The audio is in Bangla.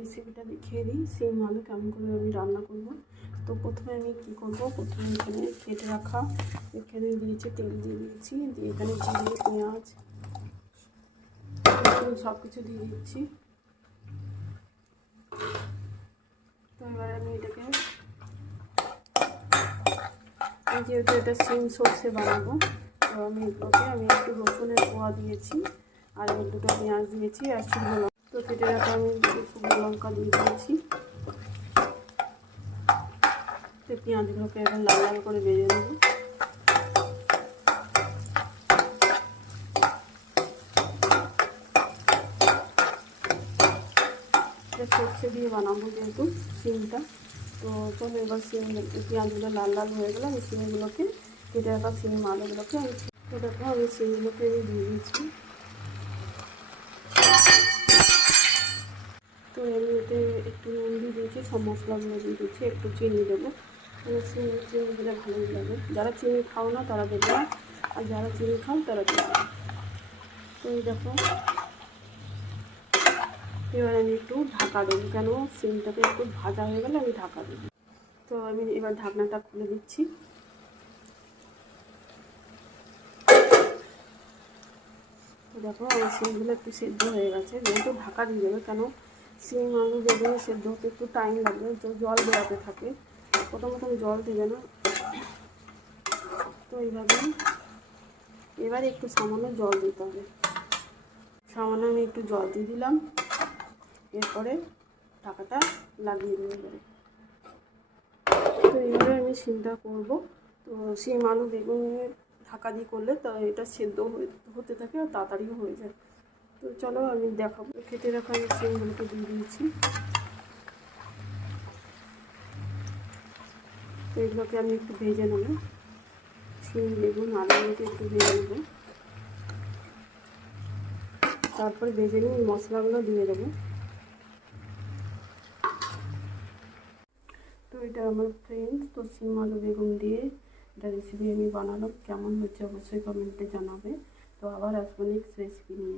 রেসিপিটা দেখিয়ে দিই সিম আলু কেমন করে আমি রান্না করব। তো প্রথমে আমি কি করব, প্রথমে এখানে কেটে রাখা এখানে দিয়েছি, তেল দিয়ে দিয়েছি, দিয়ে এখানে জিরে পেঁয়াজ সব কিছু দিয়ে দিচ্ছি। তো এবার আমি এটাকে, যেহেতু এটা সিম সর্ষে বানাবো, তো আমি এগুলোকে একটু রসুনের কোয়া দিয়েছি আর দুটো পেঁয়াজ দিয়েছি আর শুকনো লঙ্কা, তো কেটে রাখা আমি দুটো শুকনো লঙ্কা দিয়ে দিয়েছি। তো পেঁয়াজগুলোকে এখন লাল লাল করে ভেজে নেবো। সর্ষে দিয়ে বানাবো যেহেতু সিমটা, তো চলো এবার সিম পেঁয়াজগুলো লাল লাল হয়ে গেলে আমি সিমগুলোকে কেটে রাখা সিম আলুগুলোকে আমি সিমগুলোকে দিয়ে দিয়েছি। তো আমি এতে একটু নুন দিয়ে দিয়েছি, সব মশলাগুলো দিয়ে দিয়েছি, একটু চিনি দেবো, মানে চিনি দিলে ভালোই লাগে। যারা চিনি খাও না তারা দেবে না, আর যারা চিনি খাও তারা দেবে। তো এই দেখো এবার আমি একটু ঢাকা দেবো, কেন সিমটাকে একটু ভাজা হয়ে গেলে আমি ঢাকা দেবো। তো আমি এবার ঢাকনাটা খুলে দিচ্ছি। তো দেখো আমার সিমগুলো একটু সেদ্ধ হয়ে গেছে, যেহেতু ঢাকা দিয়ে দেবে, কেন সিম আলু বেগুন সেদ্ধ হতে একটু টাইম লাগবে, জল বেরোতে থাকে, প্রথমত জল দেবে না। তো এইভাবে এবারে একটু সামান্য জল দিতে হবে, সামান্য আমি একটু জল দিয়ে দিলাম, এরপরে ঢাকাটা লাগিয়ে দেবো এবারে। তো এইভাবে আমি সিমটা করবো। তো সিম আলু বেগুনের ঢাকা দিয়ে করলে তো এটা সেদ্ধ হতে থাকে আর তাড়াতাড়িও হয়ে যায়। তো চলো আমি দেখাবো। কেটে রাখা আমি সিমগুলোকে দিয়ে দিয়েছি। তো এগুলোকে আমি একটু ভেজে নেবো, সিম বেগুন আলুগুলোকে একটু ভেজে নেবো, তারপরে ভেজে নিয়ে মশলাগুলো দিয়ে দেবো। তো এটা আমার ফ্রেন্ডস, তো সিম আলু বেগুন দিয়ে এটা রেসিপি আমি বানালাম, কেমন হচ্ছে অবশ্যই কমেন্টে জানাবে। তো আবার আসবো নেক্সট রেসিপি নিয়ে।